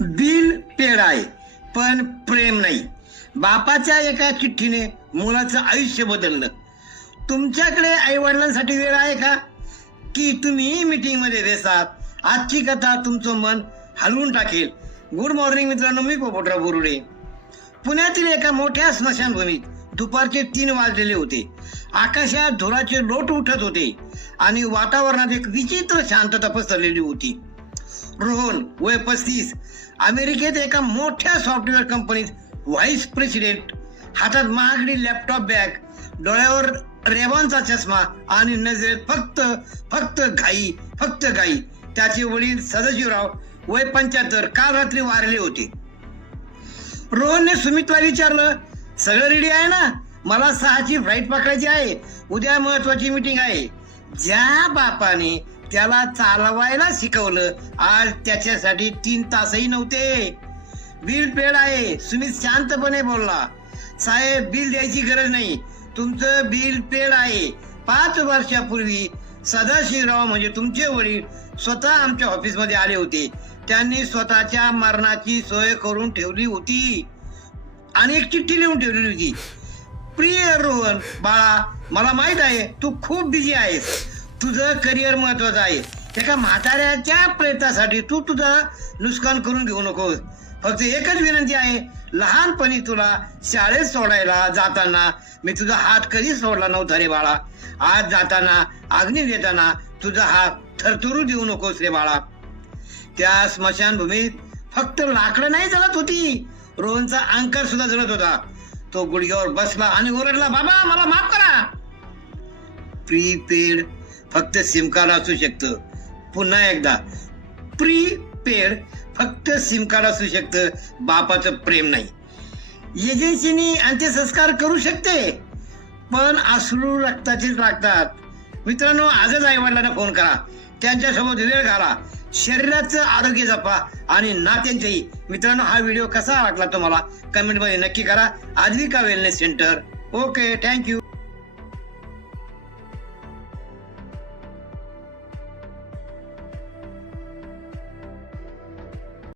Bill paid आहे पण प्रेम नाही. बापाच्या एका चिठ्ठीने मुलाचं आयुष्य बदललं. तुमच्याकडे आई वडिलांसाठी वेळ आहे का की तुम्ही मीटिंग मध्ये व्यसात? आजची कथा तुमचं मन हलवून टाकेल. गुड मॉर्निंग मित्रांनो, मी पोपटराव बोरुडे. पुण्यातील एका मोठ्या स्मशानभूमीत दुपारचे 3 वाजलेले होते. आकाशात धुराचे लोट उठत होते आणि वातावरणात एक विचित्र शांतता पसरलेली होती. रोहन वय 35, अमेरिकेत एका मोठ्या सॉफ्टवेअर कंपनीत व्हाईस प्रेसिडेंट, हातात महागडी लॅपटॉप बॅग, डोळ्यावर रेबॉनचा चष्मा आणि नजरेत फक्त घाई. त्याचे वडील सदाशिवराव वय 75 काल रात्री वारले होते. रोहनने सुमितला विचारलं, सगळं रेडी आहे ना? मला 6ची फ्लाईट पकडायची आहे. उद्या महत्वाची मीटिंग आहे. ज्या बापाने त्याला चालवायला शिकवलं आज त्याच्यासाठी 3 तासही नव्हते. बिल पेड आहे. सुमित शांतपणे बोलला, साहेब बिल द्यायची गरज नाही, तुमचं बिल पेड आहे. 5 वर्षापूर्वी सदाशिवराव म्हणजे तुमचे वडील स्वतः आमच्या ऑफिसमध्ये आले होते. त्यांनी स्वतःच्या मरणाची सोय करून ठेवली होती आणि एक चिठ्ठी लिहून ठेवलेली होती. प्रिय रोहन बाळा, मला माहित आहे तू खूप बिझी आहेस. तुझं करिअर महत्वाचं आहे. एका म्हाताऱ्याच्या प्रयत्नासाठी तू तुझं नुकसान करून घेऊ नकोस. फक्त एकच विनंती आहे, लहानपणी तुला शाळेत सोडायला जाताना मी तुझा हात कधी सोडला नव्हता रे बाळा. आज जाताना अग्नी देताना तुझा हात थरथरू देऊ नकोस रे बाळा. त्या स्मशानभूमीत फक्त लाकडं नाही जळत होती, रोहनचा अंकार सुद्धा जळत होता. तो गुडघ्यावर बसला आणि ओरडला, बाबा मला माफ करा. प्रीपेड फक्त सिम कार्ड असू शकतं. पुन्हा एकदा, प्रीपेड फक्त सिम कार्ड असू शकतं, बापाचं प्रेम नाही. एजन्सीनी अंत्यसंस्कार करू शकते पण अश्रू रक्ताचीच लागतात. मित्रांनो, आजच आई वडिलांना फोन करा, त्यांच्यासोबत वेळ घाला, शरीराचं आरोग्य जपा आणि नात्यांचेही. मित्रांनो, हा व्हिडिओ कसा वाटला तुम्हाला कमेंट मध्ये नक्की करा. आद्विका वेलनेस सेंटर. Okay, thank you.